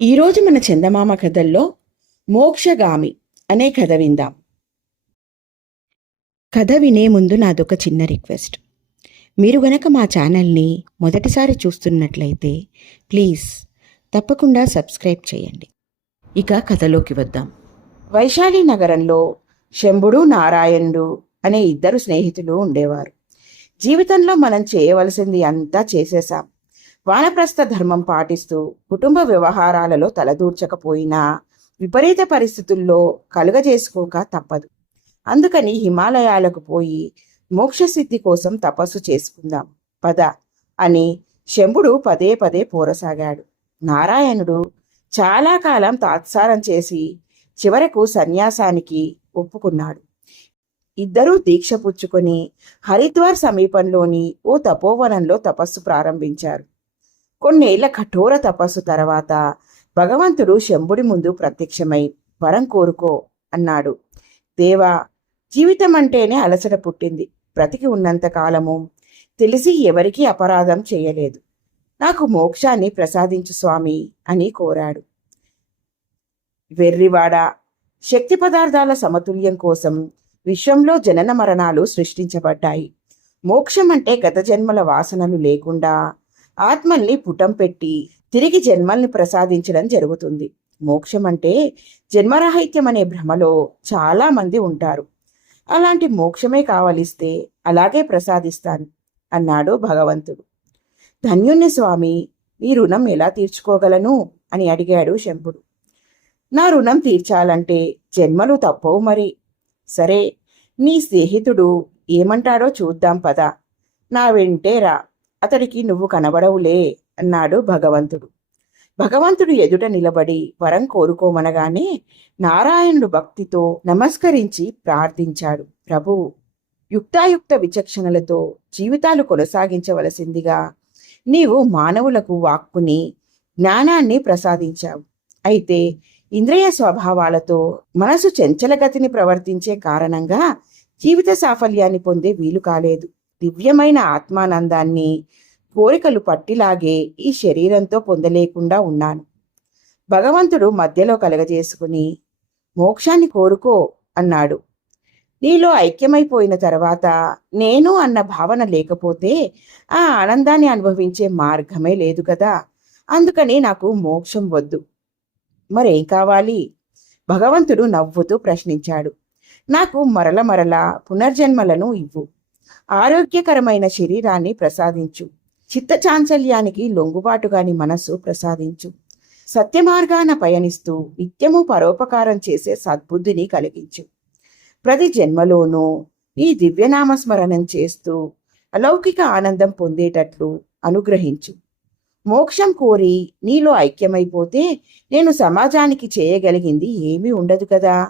ఈరోజు మన చందమామ కథల్లో మోక్షగామి అనే కథ విందాం. కథ వినే ముందు నాదొక చిన్న రిక్వెస్ట్. మీరు గనక మా ఛానల్ని మొదటిసారి చూస్తున్నట్లయితే ప్లీజ్ తప్పకుండా సబ్స్క్రైబ్ చేయండి. ఇక కథలోకి వద్దాం. వైశాలి నగరంలో శంభుడు నారాయణుడు అనే ఇద్దరు స్నేహితులు ఉండేవారు. జీవితంలో మనం చేయవలసింది అంతా చేసేశాం. వానప్రస్థ ధర్మం పాటిస్తూ కుటుంబ వ్యవహారాలలో తలదూర్చకపోయినా విపరీత పరిస్థితుల్లో కలుగజేసుకోక తప్పదు. అందుకని హిమాలయాలకు పోయి మోక్షసిద్ధి కోసం తపస్సు చేసుకుందాం పద అని శంభుడు పదే పదే పోరసాగాడు. నారాయణుడు చాలా కాలం తాత్సారం చేసి చివరకు సన్యాసానికి ఒప్పుకున్నాడు. ఇద్దరూ దీక్ష పుచ్చుకొని హరిద్వార్ సమీపంలోని ఓ తపోవనంలో తపస్సు ప్రారంభించారు. కొన్నేళ్ల కఠోర తపస్సు తర్వాత భగవంతుడు శంభుడి ముందు ప్రత్యక్షమై వరం కోరుకో అన్నాడు. దేవా, జీవితం అంటేనే అలసట పుట్టింది. బ్రతికి ఉన్నంత కాలము తెలిసి ఎవరికీ అపరాధం చేయలేదు. నాకు మోక్షాన్ని ప్రసాదించు స్వామి అని కోరాడు. వెర్రివాడ, శక్తి పదార్థాల సమతుల్యం కోసం విశ్వంలో జనన మరణాలు సృష్టించబడ్డాయి. మోక్షం అంటే గత జన్మల వాసనలు లేకుండా ఆత్మల్ని పుటం పెట్టి తిరిగి జన్మల్ని ప్రసాదించడం జరుగుతుంది. మోక్షం అంటే జన్మరాహిత్యం అనే భ్రమలో చాలా మంది ఉంటారు. అలాంటి మోక్షమే కావలిస్తే అలాగే ప్రసాదిస్తాను అన్నాడు భగవంతుడు. ధన్యుణ్ణి స్వామి, ఈ రుణం ఎలా తీర్చుకోగలను అని అడిగాడు శంభుడు. నా రుణం తీర్చాలంటే జన్మలు తప్పవు మరి. సరే, నీ స్నేహితుడు ఏమంటాడో చూద్దాం పద. నా వెంటే రా, అతడికి నువ్వు కనబడవులే అన్నాడు భగవంతుడు. భగవంతుడు ఎదుట నిలబడి వరం కోరుకోమనగానే నారాయణుడు భక్తితో నమస్కరించి ప్రార్థించాడు. ప్రభువు, యుక్తాయుక్త విచక్షణలతో జీవితాలు కొనసాగించవలసిందిగా నీవు మానవులకు వాక్కుని జ్ఞానాన్ని ప్రసాదించావు. అయితే ఇంద్రియ స్వభావాలతో మనసు చంచలగతిని ప్రవర్తించే కారణంగా జీవిత సాఫల్యాన్ని పొందే వీలు కాలేదు. దివ్యమైన ఆత్మానందాన్ని కోరికలు పట్టిలాగే ఈ శరీరంతో పొందలేకుండా ఉన్నాను. భగవంతుడు మధ్యలో కలగజేసుకుని మోక్షాన్ని కోరుకో అన్నాడు. నీలో ఐక్యమైపోయిన తర్వాత నేను అన్న భావన లేకపోతే ఆ ఆనందాన్ని అనుభవించే మార్గమే లేదు కదా. అందుకని నాకు మోక్షం వద్దు. మరేం కావాలి? భగవంతుడు నవ్వుతూ ప్రశ్నించాడు. నాకు మరల పునర్జన్మలను ఇవ్వు. ఆరోగ్యకరమైన శరీరాన్ని ప్రసాదించు. చిత్తచాంచల్యానికి లొంగుబాటుగాని మనస్సు ప్రసాదించు. సత్యమార్గాన పయనిస్తూ నిత్యము పరోపకారం చేసే సద్బుద్ధిని కలిగించు. ప్రతి జన్మలోనూ ఈ దివ్యనామస్మరణం చేస్తూ అలౌకిక ఆనందం పొందేటట్లు అనుగ్రహించు. మోక్షం కోరి నీలో ఐక్యమైపోతే నేను సమాజానికి చేయగలిగింది ఏమీ ఉండదు కదా.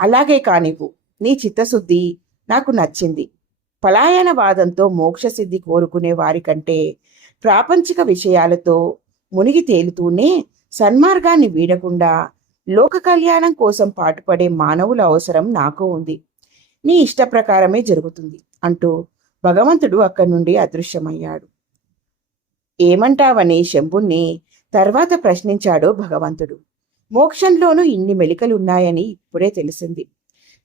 అలాగే కానివ్వు. నీ చిత్తశుద్ధి నాకు నచ్చింది. పలాయనవాదంతో మోక్షసిద్ధి కోరుకునే వారికంటే ప్రాపంచిక విషయాలతో మునిగి తేలుతూనే సన్మార్గాన్ని వీడకుండా లోక కళ్యాణం కోసం పాటుపడే మానవుల అవసరం నాకు ఉంది. నీ ఇష్ట ప్రకారమే జరుగుతుంది అంటూ భగవంతుడు అక్కడి నుండి అదృశ్యమయ్యాడు. ఏమంటావని శంభుణ్ణి తర్వాత ప్రశ్నించాడు భగవంతుడు. మోక్షంలోనూ ఇన్ని మెలికలున్నాయని ఇప్పుడే తెలిసింది.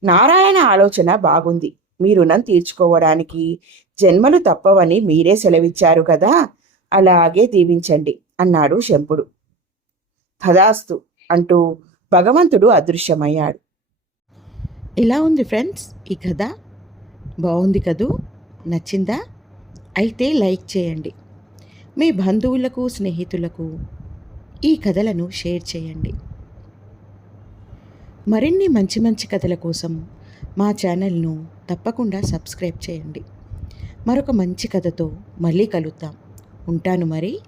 నారాయణ ఆలోచన బాగుంది. మీ రుణం తీర్చుకోవడానికి జన్మలు తప్పవని మీరే సెలవిచ్చారు కదా, అలాగే దీవించండి అన్నాడు శంభుడు. తదాస్తు అంటూ భగవంతుడు అదృశ్యమయ్యాడు. ఎలా ఉంది ఫ్రెండ్స్ ఈ కథ? బాగుంది కదూ? నచ్చిందా? అయితే లైక్ చేయండి. మీ బంధువులకు, స్నేహితులకు ఈ కథలను షేర్ చేయండి. మరిన్ని మంచి మంచి కథల కోసం మా ఛానల్ను తప్పకుండా సబ్స్క్రైబ్ చేయండి. మరొక మంచి కథతో మళ్ళీ కలుద్దాం. ఉంటాను మరి.